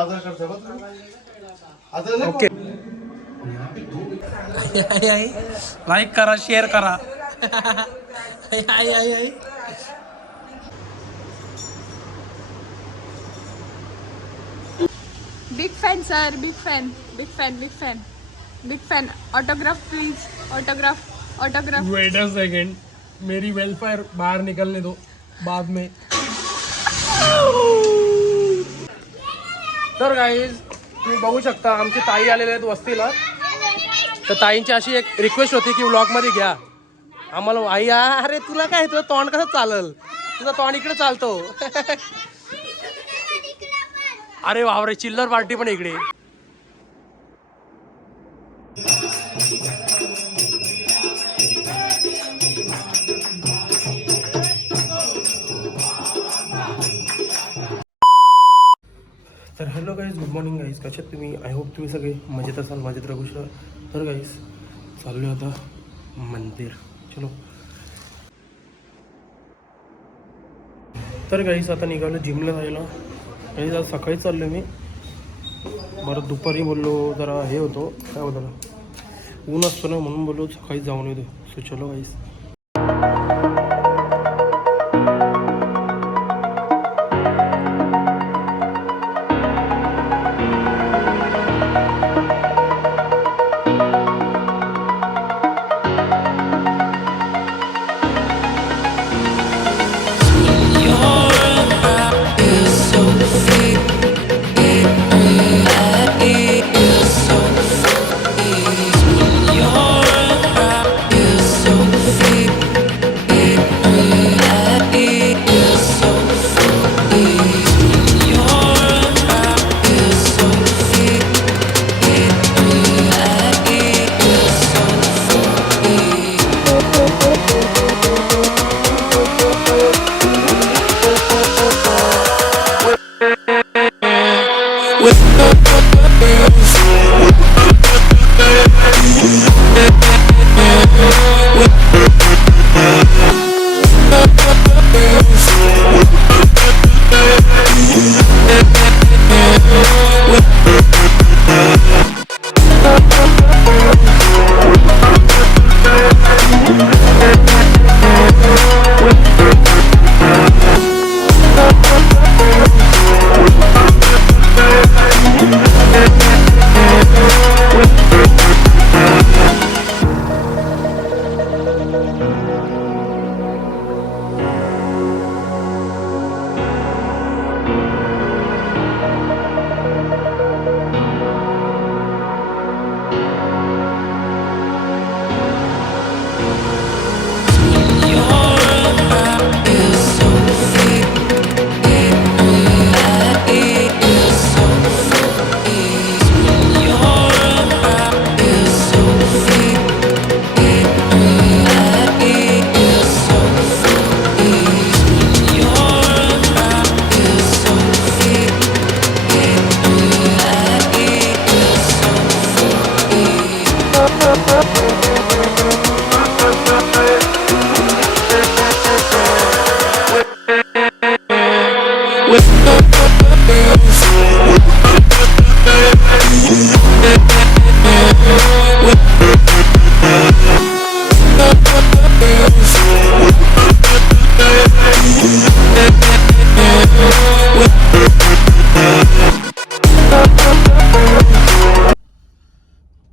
Okay, like करा, share करा. Big fan sir, big fan, big fan, big fan, big fan. Autograph please, autograph, autograph. Wait a second, मेरी welfare बाहर निकलने दो बाद में. तर गाईज तुम्ही बघू शकता आमची ताई आलेले आहेत वस्तीला. तर ताईंची अशी एक रिक्वेस्ट होती की व्लॉगमध्ये घ्या आम्हाला. आई अरे तुला काय, तुझं तोंड कसं चालल, तुझं तोंड इकडे चालतो. अरे वावरे, चिल्लर पार्टी पण इकडे. तर hello guys, good morning guys. कशात तुम्ही? आय होप तुम्ही सगळे मजेत असाल, मजेत राहू शकता. तर गाईज चाललो आता मंदिर. चलो. तर गाईज आता निघालो जिमला जायला. गाईज आज सकाळी चाललो मी, बरं दुपारी बोललो जरा हे होतो, काय होतं ऊन असतो ना, म्हणून बोललो सकाळी जाऊन येतो. सो चलो गाईज.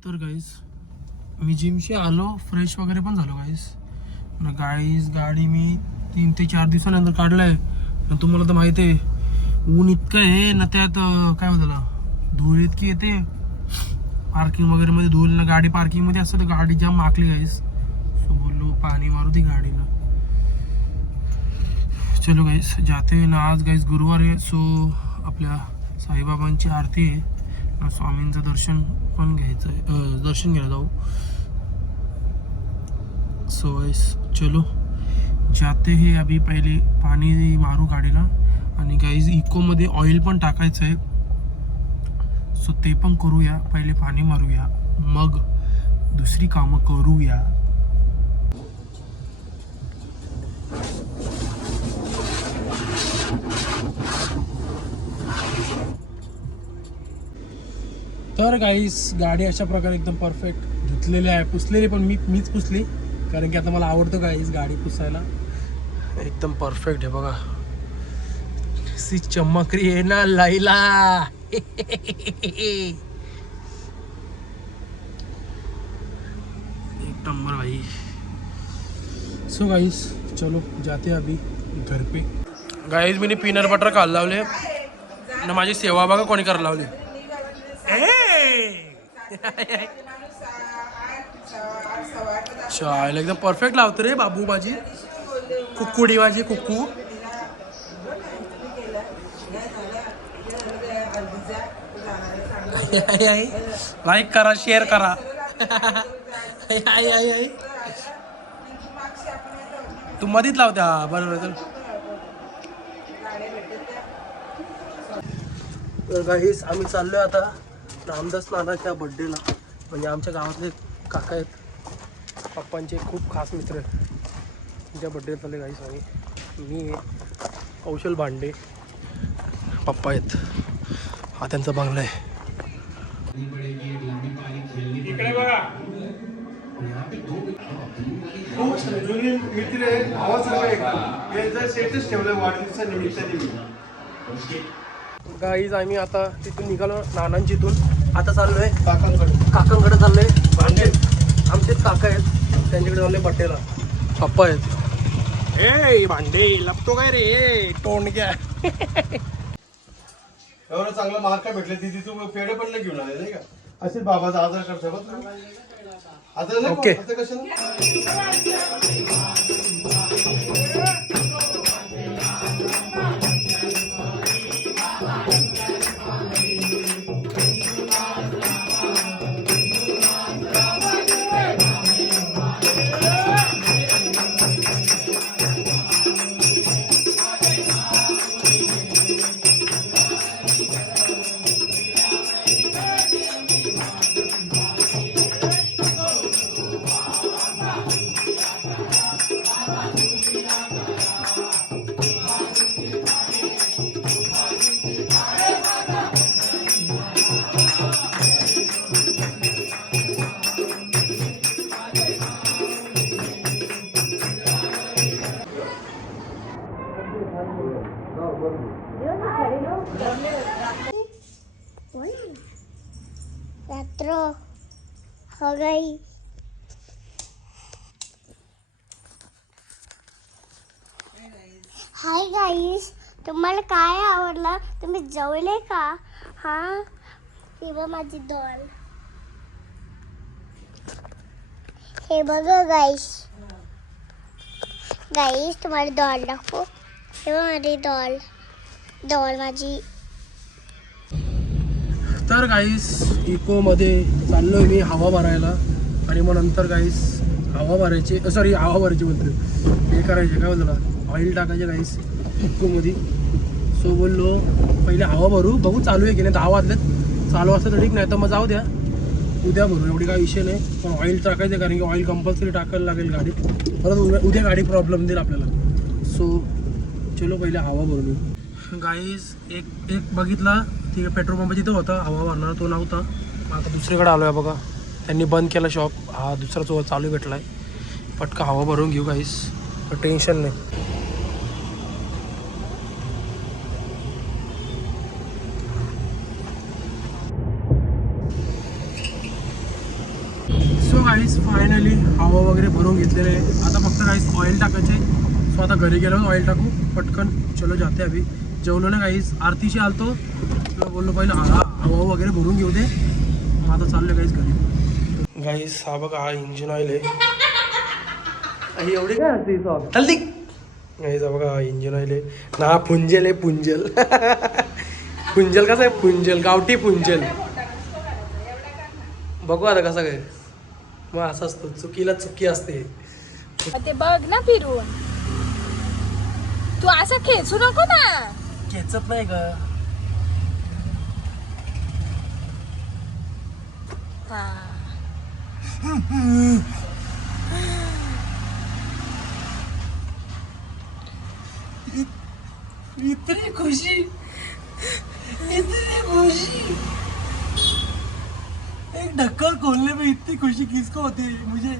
तर गाईज मी जिमशी आलो, फ्रेश वगैरे पण झालो गाईज. गाडी मी 3 ते 4 दिवसानंतर काढलाय. तुम्हाला तर माहिती आहे ऊन इतकं आहे ना, त्यात काय होतं धूळ इतकी येते पार्किंग वगैरे मध्ये. धूळ ना गाडी पार्किंग मध्ये असतं तर गाडी जाम माकली गाईज. सो बोललो पाणी मारू ती गाडीला. चलो गाईज जाते ना. आज गाईज गुरुवार आहे, सो आपल्या साईबाबांची आरती आहे, स्वामींचं दर्शन पण घ्यायचं आहे, दर्शन घ्यायला जाऊ. सो गाइस चलो जाते हैं. अभी पहिले पाणी मारू गाडीला. आणि गाईज इकोमध्ये ऑइल पण टाकायचं आहे, सो ते पण करूया. पहिले पाणी मारूया, मग दुसरी कामं करूया. तर गाईस गाडी अशा प्रकारे एकदम परफेक्ट धुतलेली आहे, पुसलेली पण मीच पुसली, कारण की आता मला आवडतं गाईस गाडी पुसायला. एकदम परफेक्ट आहे बघा, सी चमक रही है ना लाईला. एक नंबर भाई. सो गाइस चलो जाते अभी घर पे. गाइस मी पीनट बटर खायला लावले ना, माझी सेवा बघा कोणी करायला लावली. चायला एकदम परफेक्ट लावतो रे बाबू, माझी कुक्कुडी, माझी कुक्कू. लाईक करा, शेअर करा. तू मधीच लावत्या बरोबर. तर गाईस आम्ही चाललोय आता रामदास नानाच्या बड्डेला. म्हणजे आमच्या गावातले काका आहेत, पप्पांचे खूप खास मित्र आहेत, त्यांच्या बड्डेला चालले गाईस आम्ही. मी कौशल भांडे, पप्पा आहेत, हा त्यांचा बंगला आहे. इकडे बघा गाईज. आम्ही आता तिथून निघालो नानांची इथून, आता चाललोय काकांकडे चाललोय. आमचेच काका आहेत, त्यांच्याकडे चाललोय बड्डेला. पप्पा आहेत. ए भांडे लपतो काय रे टोंडक्या. एवढं चांगला मार्क भेटले तिथे तू पेढे पण नाही घेऊन आले नाही का? असेल बाबाचा आदर करतो बघ. आदर ओके. कशाला रात्र हो गई. हाय गाईस, तुम्हाला काय आवडलं? तुम्ही जेवले का? हा हे बघ माझी डॉल. हे बघा गाईस, तुम्हाला डॉल दाखवू. हे बघ माझी डॉल माझी. तर गाईस इकोमध्ये चाललोय मी हवा भरायला, आणि मग नंतर गाईस हवा भरायची बोलतो, हे करायचे काय बोलतो, ऑइल टाकायचे गाईस इकोमध्ये. सो बोललो पहिले हवा भरू, बघू चालू आहे की नाही. 10 वाजलेत, चालू असतं तर ठीक, नाही तर मग जाऊ द्या, उद्या भरू, एवढी काय विषय नाही. पण ऑइल टाकायचं, कारण की ऑइल कंपल्सरी टाकायला लागेल गाडीत, परत उद्या गाडी प्रॉब्लेम देईल आपल्याला. सो चलो पहिले हवा भरू. गाईस एक बघितला, ठीक आहे, पेट्रोल पंप जिथं होता हवा भरणार, तो नव्हता. आता दुसरीकडे आलो आहे बघा, त्यांनी बंद केला शॉप, हा दुसरा जो चालू भेटला आहे. पटका हवा भरून घेऊ गाईस, टेन्शन नाही. सो गाईस फायनली हवा वगैरे भरून घेतलेले आहे. आता फक्त गाईस ऑइल टाकायचे. सो आता घरी गेलो ऑइल टाकू पटकन. चलो जाते अभी. जेवलो ना गाईस, आरतीशी आलतो, बोललो पहिलं हवा वगैरे भरून घेऊ दे. मग आता चाललं गाईस घरी. गाईस हा बघा, हा इंजिन ऑइल आहे. एवढी काय असते हल्दी गाईस, हा बघा इंजिन ऑइल आहे ना. पुंजल आहे, पुंजल. पुंजल कसं आहे, पुंजल गावठी पुंजल. बघू आता कसं काय, मग असं असतं, चुकीला चुकी असते. ते बघ ना फिरून, तू असं खेचू नको ना. खेचत नाही का? इतनी खुशी, इतनी खुशी. ढक्कन खोलने में इतनी खुशी किसको होती है मुझे?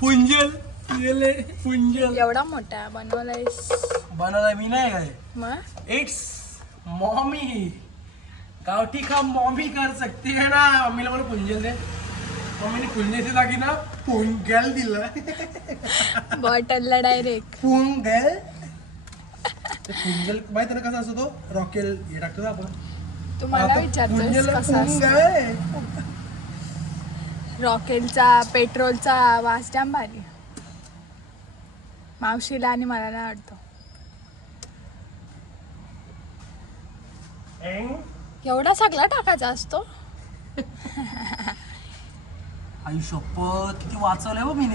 पुंजल, ये ले पुंजल एवढा मोठा बनवलायस बनवला मी नाही काय. मग इट्स मॉमी. गावठी काम मॉमी कर सकती है ना. मम्मीला मला पुंजल दे. मम्मीने पुंजलच्या जागी ना पुंगल दिला. बॉटलला डायरेक्ट. पुंगल. पुंजल माहिती ना कसा असतो तो? रॉकेल हे टाकतो ना आपण. तुम्हाला विचारतोय कसा असतो? रॉकेलचा पेट्रोलचा वास जाम भारी. मावशीला आणि मला नाही वाटतो. एवढा सगळा टाकायचा असतो. आई शपथ किती वाचवलंय बघ मी.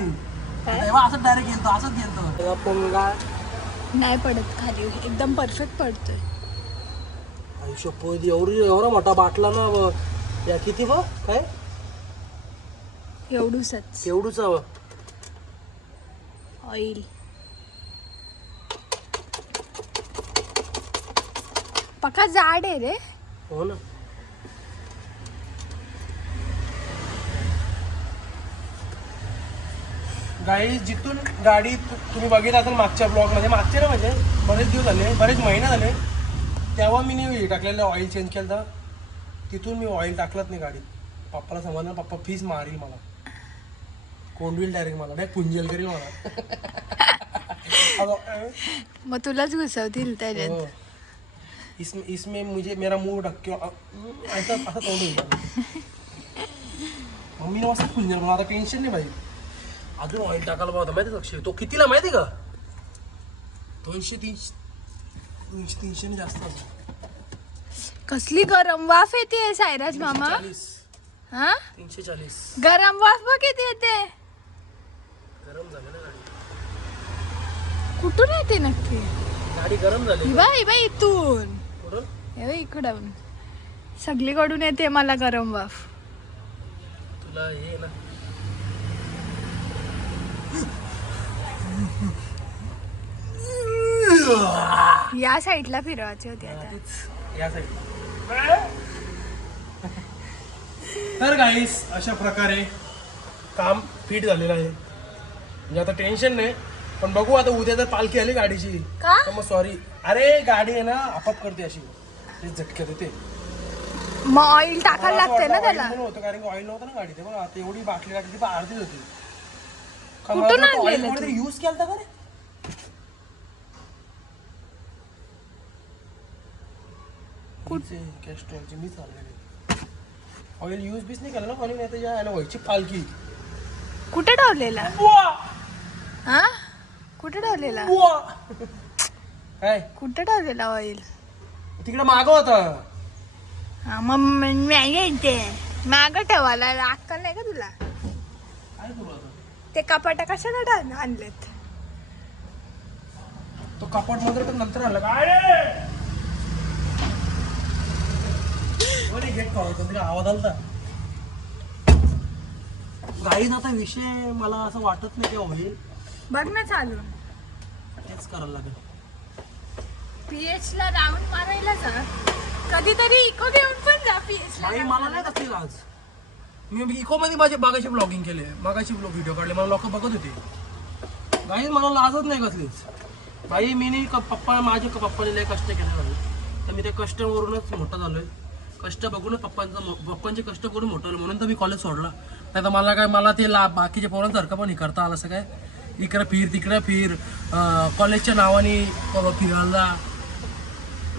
काय? असं डायरेक्ट गेलतो असंच गेलतो. पोंगा नाही पडत खाली, एकदम परफेक्ट पडतोय. आई शपथ एवढा मोठा बाटला ना. या किती बघ काय एवढूसच एवढूच ऑइल. पक्का जाड आहे रे. हो ना. गाडी जिथून गाडी तुम्ही बघितलं असेल मागच्या ब्लॉग मध्ये, मागचे ना म्हणजे बरेच दिवस झाले, बरेच महिने झाले, तेव्हा मी नाही टाकलेलं ऑइल चेंज केलं तर तिथून मी ऑइल टाकलंच नाही गाडीत. पप्पाला समजलं, पप्पा फीस मारील मला, कोंडविल डायरेक्ट मला नाही पुंजल करील मला. मग तुलाच घुसवतील त्याच्यात. हो. इसमें मुझे मेरा मुंह ढक के ऐसा असं तोंड होईल. मम्मीने मस्त पुंजल मला, आता टेन्शन नाही भाई. अजून ऑइल टाकायला होता माहिती लक्ष. तो कितीला माहिती का? 200-300 जास्त असतो. कसली गरम वाफ येते सायराज मामा. 340. हा 340 गरम वाफ बघ किती येते. गरम झाली ना गाडी. कुठून येते नक्की? गाडी गरम झाली. ही बाई इथून कुठून? हे इकडं सगळीकडून येते मला गरम वाफ. तुला हे ना या साईडला फिरवायची होती आता. या साईड. तर गाईस अशा प्रकारे काम फिट झालेलं आहे. म्हणजे आता टेन्शन नाही. पण बघू आता उद्या जर पालखी आली गाडीची का? तर मग सॉरी. अरे गाडी आहे ना आपाप करते अशी, झटक्यात येते. मग ऑइल टाकायला लागते ना त्याला. होतं कारण की ऑइल नव्हतं ना गाडी. ते बघा आता एवढी बाटली टाकली ती अर्धीच होती. कुठून आणलेलं तू? यूज केलं का रे? कॅस्ट्रॉलची मी चाललेली. ऑइल यूज बीच नाही केलं ना कोणी, नाही तर यायला व्हायची पालखी. कुठे ठेवलेला? हा कुठे ठेवलेला? काय कुठे ठेवलेला ऑइल? तिकडे मागं होता. हा मग माग ठेवायला अक्कल नाही का तुला? काय तुला ते कपाटा कशाला आणलेत? तो कपाट मध्ये तर नंतर आला काय गेट आवाज आलता. गाडीचा आता विषय मला असं वाटत नाही की होईल. बघ ना चालून. तेच करायला लागेल. पीएच ला राऊंड मारायला जा. कधीतरी इको घेऊन पण जा पीएच ला. नाही मला नाही कसली आज. मी इको मध्ये माझे बागाशी ब्लॉगिंग केले, मागाशी व्हिडिओ काढले, मला लोक बघत होते. काही मला लाजच नाही कसलीच. भाई मी नाही पप्पा माझे पप्पाने लय कष्ट केले नाही, तर मी त्या कष्टावरूनच मोठा झालोय. कष्ट बघूनच पप्पांचे कष्ट करून मोठं झालं, म्हणून तर मी कॉलेज सोडला. नाही तर मला ते बाकीच्या पोरांसारखं पण हे करता आलं. असं काय इकडं फिर तिकडं फिर, कॉलेजच्या नावाने फिरायला जा.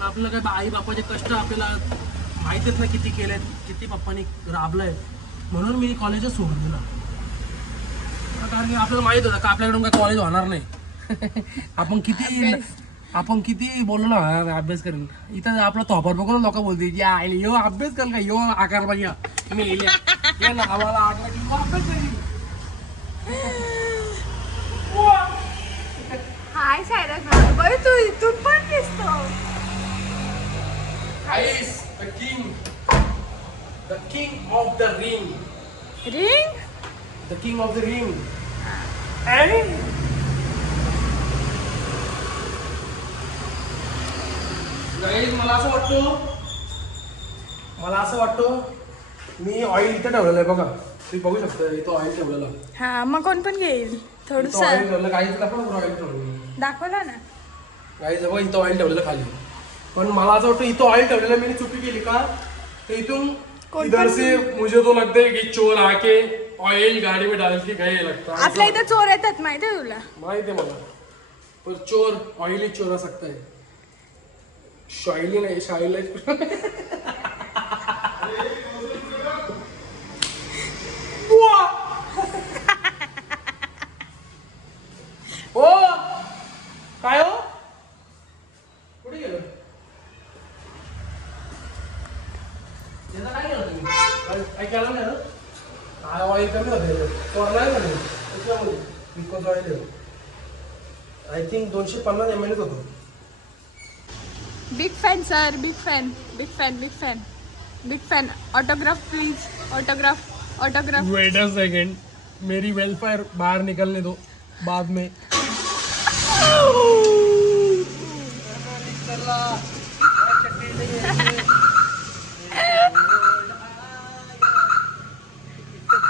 आपलं काय आई बापाचे कष्ट आपल्याला माहितीच ना किती केलेत, किती पप्पांनी राबलंय. म्हणून मी कॉलेजच सोडून दिला. कारण की आपल्याला माहित होतं का आपल्याकडून काय कॉलेज होणार नाही. आपण किती बोललो ना अभ्यास करेन, इथं आपला थोपार बघून लोक बोलते यो अभ्यास कर का यो आकार पाहिजे ना आम्हाला अभ्यास करेन. हाय सायराज बाई तू इथून पण दिसतो. The king of the ring. Ring The king of the ring. Guys, मला असं वाटतं मला असं वाटतं मी ऑइल इथं ठेवलेलं आहे बघा, तुम्ही बघू शकता इथं ऑइल ठेवलेलं आहे. हा मग कोण पण घेईल थोडस इथं ऑइल ठेवलं, गाईचं पण ऑइल ठेवलं, दाखवला ना. गाईचं बघ इथं ऑइल ठेवलेलं खाली. पण मला असं वाटतं इथं ऑइल ठेवलेलं मी चुकी केली का, तर इथून इधर से मुझे तो लगता है कि चोर आके ऑयल गाड़ी में डाल के गए लगता है. आपल्या इथे चोर येतात माहितीये तुला. माहिती आहे मला, पण चोर ऑइली चोरा सकता है, शॉइली नाही शाईला. हो काय हो, कुठे गेलो काय केलं तुम्ही, काय केलं नाही ना. काय ऑइल कमी होते चोरला म्हणे त्याच्यामध्ये because oil I think 250 ml होतो. Big fan sir, big fan, big fan, big fan, big fan. Autograph please, autograph, autograph. Wait a second, मेरी वेलफेयर बाहर निकलने दो बाद में.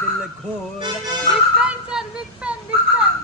Big fan sir, big fan, big fan.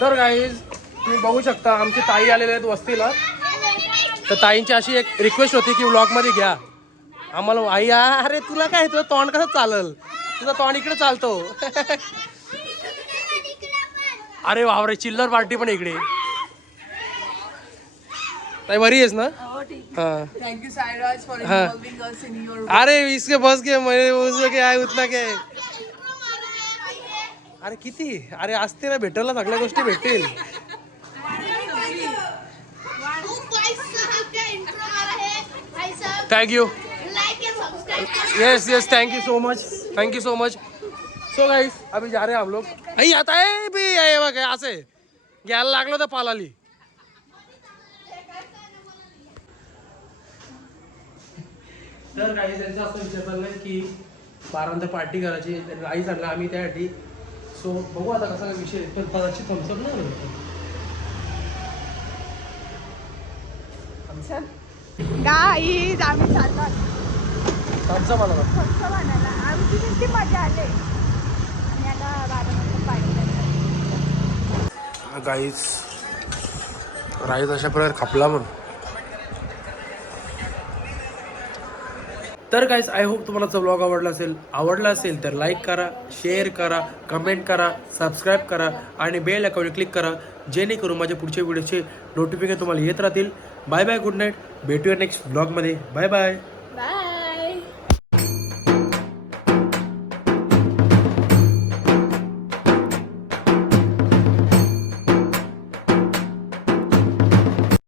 तर guys तुम्ही बघू शकता आमची ताई आलेले आहेत वस्तीला. तर ताईंची अशी एक रिक्वेस्ट होती की व्लॉगमध्ये घ्या आम्हाला. आई अरे तुला काय, तुझं तोंड कसं चालल, तुझं तोंड इकडे चालतो. अरे वावरे चिल्लर पार्टी पण इकडे. ताई बरी आहेस ना. हाँ Thank you, Sairaj, for हाँ. involving us in your. अरे इसके बस के मैं उसमें क्या है उतना क्या है. अरे किती, अरे असते ना भेटेल ना, सगळ्या गोष्टी भेटतील. Thank you. Yes yes thank you so much, thank you so much. So guys अभी जा रहे हैं हम लोग. आई आता है भी आहे बघ असे घ्यायला लागलो तर पालाली. तर काही त्यांचा असं विचार चाललाय की 12 पार्टी करायची, आई सांगला आम्ही त्यासाठी. सो बघू आता कसा विषय. पण कदाचित थम्सअप नाही मिळत. गाईज आम्ही चाललो थम्सअप आला फक्त म्हणायला. आमची किती मजा आली. आणि आता 12 वाजता पाणी. गाईस राईस अशा प्रकारे खपला म्हणून. तर गाईस आय होप तुम्हाला तो व्लॉग आवडला असेल तर लाईक करा, शेअर करा, कमेंट करा, सबस्क्राईब करा आणि बेल आयकॉनवर क्लिक करा, जेणेकरून माझ्या पुढच्या व्हिडिओचे नोटिफिकेशन तुम्हाला येत राहतील. Bye bye, good night. भेटूया नेक्स्ट व्लॉगमध्ये. Bye bye.